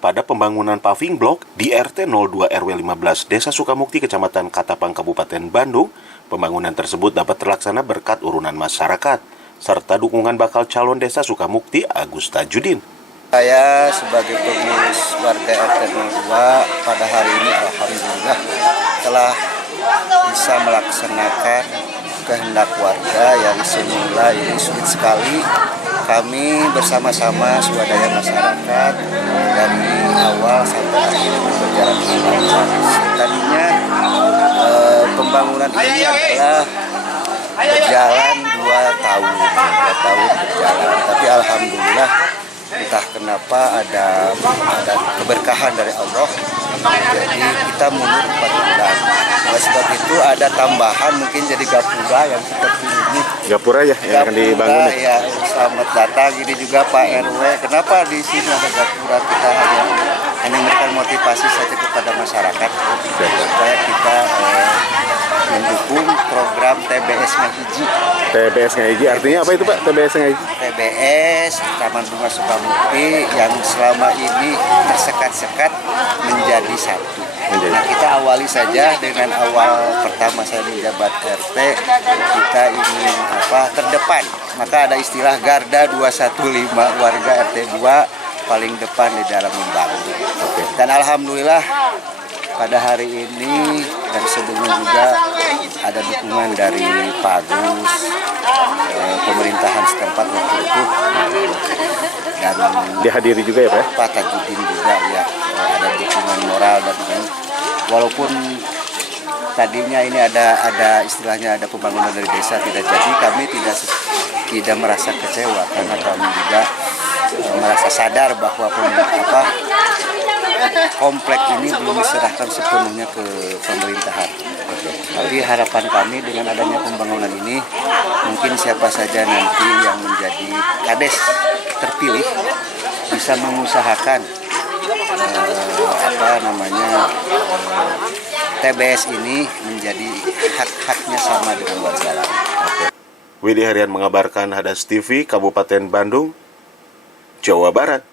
pada pembangunan paving block di RT 02 RW 15 Desa Sukamukti, Kecamatan Katapang, Kabupaten Bandung. Pembangunan tersebut dapat terlaksana berkat urunan masyarakat, serta dukungan bakal calon Desa Sukamukti Agus Tajudin. Saya sebagai pengurus warga RT 02 pada hari ini alhamdulillah telah bisa melaksanakan kehendak warga yang semula ini sulit sekali. Kami bersama-sama swadaya masyarakat dari awal sampai akhir berjalan dengan lancar. Tadinya pembangunan ini adalah berjalan 2 tahun berjalan, tapi alhamdulillah entah kenapa ada keberkahan dari Allah, jadi kita mundur 4 bulan. Oleh sebab itu ada tambahan mungkin jadi gapura yang seperti ini. Gapura ya yang akan dibangun. Ya, selamat datang. Ini juga Pak RW. Kenapa di sini ada gapura? Kita hanya memberikan motivasi saja kepada masyarakat supaya kita mendukung program TBS Ngahiji. TBS Ngahiji artinya apa itu Pak? TBS Ngahiji? TBS Taman Bunga Sukamukti yang selama ini tersekat-sekat menjadi satu. Nah, kita awali saja dengan awal pertama saya menjabat RT, kita ingin terdepan. Maka ada istilah Garda 215, warga RT 2 paling depan di dalam membangun. Dan alhamdulillah pada hari ini dan sebelumnya juga ada dukungan dari Pak Agus, pemerintahan setempat waktu itu, dan dihadiri juga ya Pak? Pak Tajudin juga ya, ada dukungan moral dan walaupun tadinya ini ada istilahnya ada pembangunan dari desa tidak jadi, kami tidak merasa kecewa karena kami juga merasa sadar bahwa komplek ini belum diserahkan sepenuhnya ke pemerintahan. Tapi harapan kami dengan adanya pembangunan ini, mungkin siapa saja nanti yang menjadi kades terpilih bisa mengusahakan TBS ini menjadi hak-haknya sama dengan warga lain. Widhi Harian mengabarkan, Hadas TV, Kabupaten Bandung, Jawa Barat.